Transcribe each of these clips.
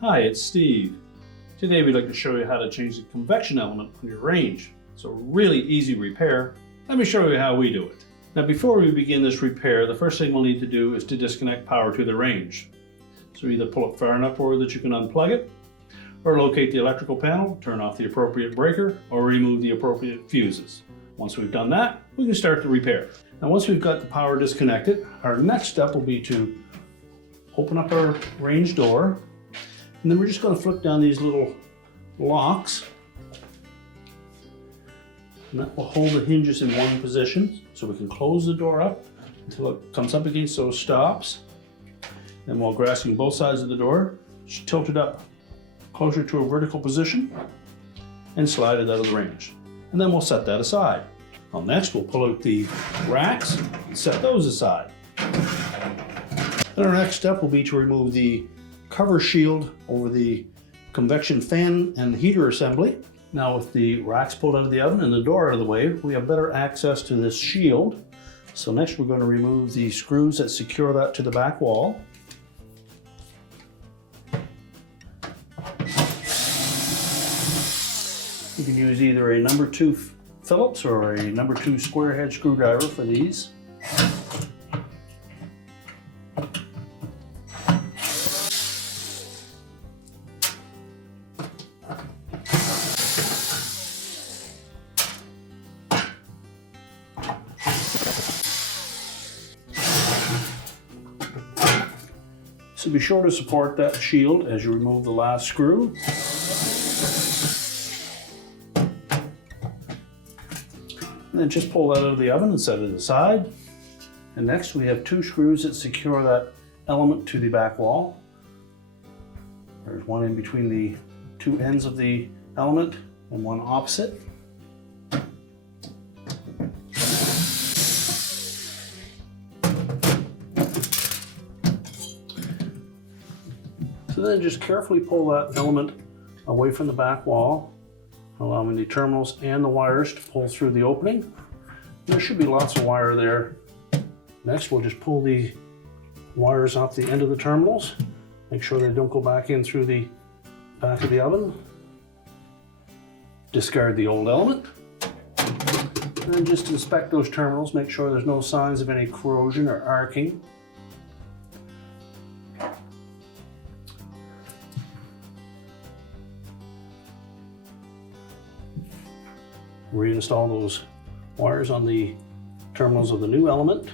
Hi, it's Steve. Today we'd like to show you how to change the convection element on your range. It's a really easy repair. Let me show you how we do it. Now before we begin this repair, the first thing we'll need to do is to disconnect power to the range. So either pull it far enough forward that you can unplug it, or locate the electrical panel, turn off the appropriate breaker, or remove the appropriate fuses. Once we've done that, we can start the repair. Now once we've got the power disconnected, our next step will be to open up our range door. And then we're just going to flick down these little locks. And that will hold the hinges in one position. So we can close the door up until it comes up against those stops. And while grasping both sides of the door, just tilt it up closer to a vertical position and slide it out of the range. And then we'll set that aside. Well, next we'll pull out the racks and set those aside. Then our next step will be to remove the cover shield over the convection fan and heater assembly. Now with the racks pulled out of the oven and the door out of the way, we have better access to this shield. So next we're going to remove the screws that secure that to the back wall. You can use either a number 2 Phillips or a number 2 squarehead screwdriver for these. So be sure to support that shield as you remove the last screw. And then just pull that out of the oven and set it aside. And next we have 2 screws that secure that element to the back wall. There's one in between the 2 ends of the element and one opposite. So then just carefully pull that element away from the back wall, allowing the terminals and the wires to pull through the opening. There should be lots of wire there. Next we'll just pull the wires off the end of the terminals. Make sure they don't go back in through the back of the oven. Discard the old element. And then just inspect those terminals, make sure there's no signs of any corrosion or arcing. Reinstall those wires on the terminals of the new element.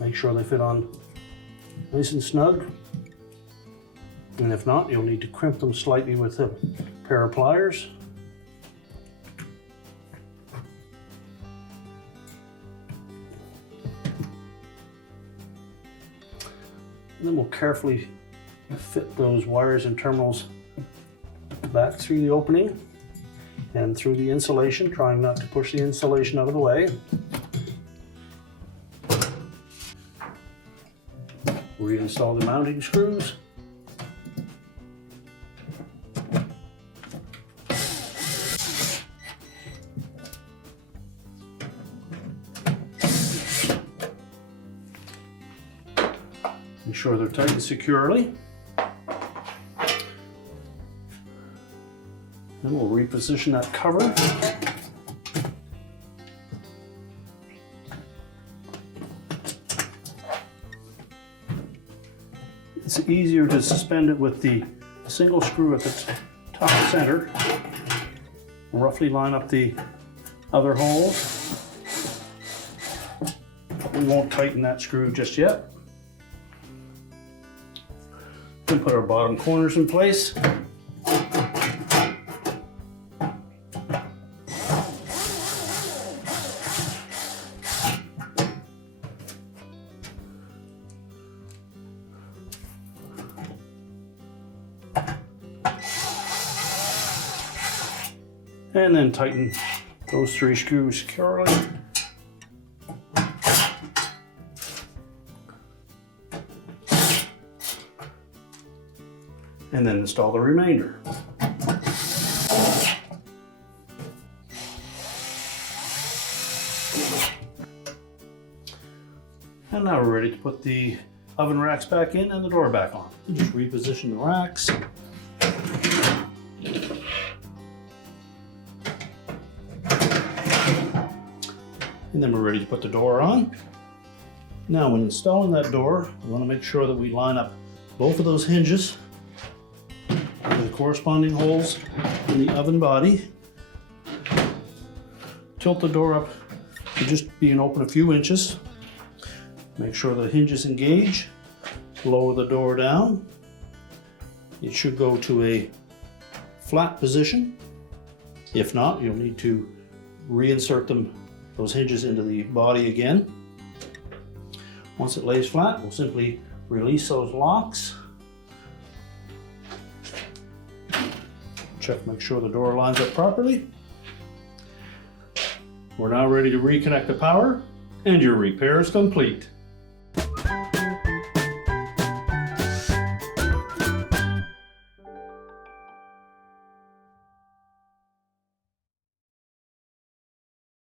Make sure they fit on nice and snug. And if not, you'll need to crimp them slightly with a pair of pliers. And then we'll carefully fit those wires and terminals back through the opening and through the insulation, trying not to push the insulation out of the way. Reinstall the mounting screws. Make sure they're tightened securely. Then we'll reposition that cover. It's easier to suspend it with the single screw at the top center. Roughly line up the other holes. We won't tighten that screw just yet. Then put our bottom corners in place. And then tighten those 3 screws securely. And then install the remainder. And now we're ready to put the oven racks back in and the door back on. Just reposition the racks. And then we're ready to put the door on. Now when installing that door, we want to make sure that we line up both of those hinges with the corresponding holes in the oven body. Tilt the door up to just being open a few inches. Make sure the hinges engage. Lower the door down. It should go to a flat position. If not, you'll need to reinsert those hinges into the body again. Once it lays flat, we'll simply release those locks. Check, make sure the door lines up properly. We're now ready to reconnect the power, and your repair is complete.